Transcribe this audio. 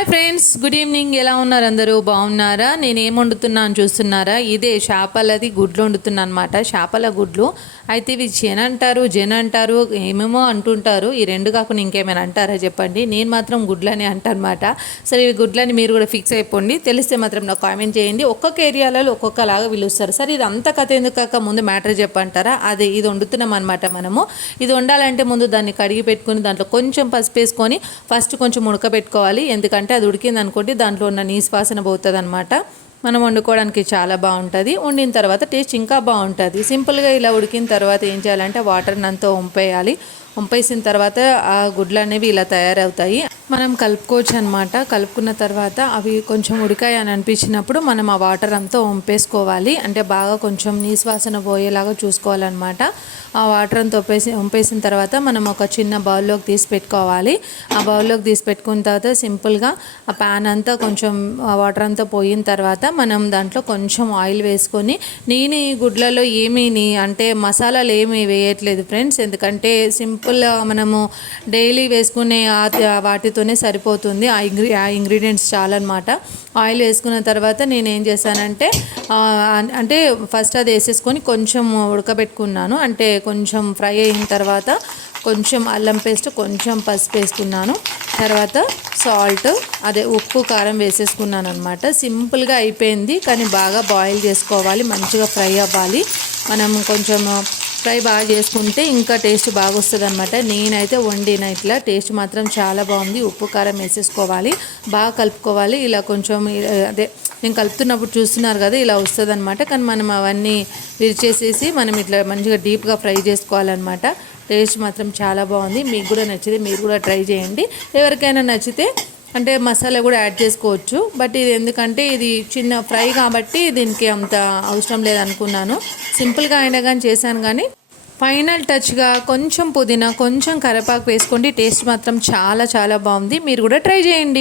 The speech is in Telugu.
Hi friends, good evening. ఎలా ఉన్నారు? అందరూ బాగున్నారా? నేను ఏం వండుతున్నాను చూస్తున్నారా? ఇదే చేపలది గుడ్లు వండుతున్నా అనమాట. చేపల గుడ్లు అయితే ఇవి జెన్ అంటారు, ఏమేమో అంటుంటారు. ఈ రెండు కాకుండా ఇంకేమైనా అంటారా చెప్పండి. నేను మాత్రం గుడ్లని అంటానమాట. సరే, ఈ గుడ్లని మీరు కూడా ఫిక్స్ అయిపోండి. తెలిస్తే మాత్రం నాకు కామెంట్ చేయండి. ఒక్కొక్క ఏరియాలలో ఒక్కొక్కలాగా పిలుస్తారు. సరే, ఇది అంత కథ ఎందుకు కాక ముందు మ్యాటర్ చెప్పంటారా? అదే ఇది వండుతున్నాం అనమాట. మనము ఇది వండాలంటే ముందు దాన్ని కడిగి పెట్టుకుని దాంట్లో కొంచెం పసుపు వేసుకొని ఫస్ట్ కొంచెం ఉడకబెట్టుకోవాలి. ఎందుకంటే అది ఉడికింది అనుకోండి దాంట్లో ఉన్న నీసు వాసన పోతుంది అనమాట. మనం వండుకోవడానికి చాలా బాగుంటుంది. వండిన తర్వాత టేస్ట్ ఇంకా బాగుంటుంది. సింపుల్గా ఇలా ఉడికిన తర్వాత ఏం చేయాలంటే వాటర్ని అంతా వంపేయాలి. వంపేసిన తర్వాత ఆ గుడ్లు అనేవి ఇలా తయారవుతాయి. మనం కలుపుకోవచ్చు అనమాట. కలుపుకున్న తర్వాత అవి కొంచెం ఉడికాయి అని అనిపించినప్పుడు మనం ఆ వాటర్ అంతా వంపేసుకోవాలి. అంటే బాగా కొంచెం నీసు వాసన పోయేలాగా చూసుకోవాలన్నమాట. ఆ వాటర్ అంతా వంపేసిన తర్వాత మనం ఒక చిన్న బౌల్లోకి తీసి పెట్టుకోవాలి. ఆ బౌల్లోకి తీసి పెట్టుకున్న తర్వాత సింపుల్గా ఆ ప్యాన్ అంతా కొంచెం వాటర్ అంతా పోయిన తర్వాత మనం దాంట్లో కొంచెం ఆయిల్ వేసుకొని, నేను ఈ గుడ్లలో అంటే మసాలాలు ఏమీ వేయట్లేదు ఫ్రెండ్స్. ఎందుకంటే సింపుల్గా మనము డైలీ వేసుకునే వాటితోనే సరిపోతుంది. ఆ ఇంగ్రీడియంట్స్ చాలా అనమాట. ఆయిల్ వేసుకున్న తర్వాత నేను ఏం చేశానంటే అంటే ఫస్ట్ అది వేసేసుకొని కొంచెం ఉడకబెట్టుకున్నాను. అంటే కొంచెం ఫ్రై అయిన తర్వాత కొంచెం అల్లం పేస్ట్, కొంచెం పసుపు వేసుకున్నాను. తర్వాత సాల్ట్, అదే ఉప్పు, కారం వేసేసుకున్నాను అనమాట. సింపుల్గా అయిపోయింది. కానీ బాగా బాయిల్ చేసుకోవాలి, మంచిగా ఫ్రై అవ్వాలి. మనం కొంచెం ఫ్రై బాగా చేసుకుంటే ఇంకా టేస్ట్ బాగా వస్తుంది అనమాట. నేనైతే వండిన ఇట్లా టేస్ట్ మాత్రం చాలా బాగుంది. ఉప్పు కారం వేసేసుకోవాలి, బాగా కలుపుకోవాలి. ఇలా కొంచెం అదే నేను కలుపుతున్నప్పుడు చూస్తున్నారు కదా, ఇలా వస్తుంది అనమాట. కానీ మనం అవన్నీ విరిచేసేసి మనం ఇట్లా మంచిగా డీప్గా ఫ్రై చేసుకోవాలన్నమాట. టేస్ట్ మాత్రం చాలా బాగుంది. మీకు కూడా నచ్చితే మీరు కూడా ట్రై చేయండి. ఎవరికైనా నచ్చితే అంటే మసాలా కూడా యాడ్ చేసుకోవచ్చు. బట్ ఇది ఎందుకంటే ఇది చిన్న ఫ్రై కాబట్టి దీనికి అంత అవసరం లేదనుకున్నాను. సింపుల్గా అయినా కానీ చేశాను. కానీ ఫైనల్ టచ్గా కొంచెం పుదీనా, కొంచెం కరివేపాకు వేసుకోండి. టేస్ట్ మాత్రం చాలా చాలా బాగుంది. మీరు కూడా ట్రై చేయండి.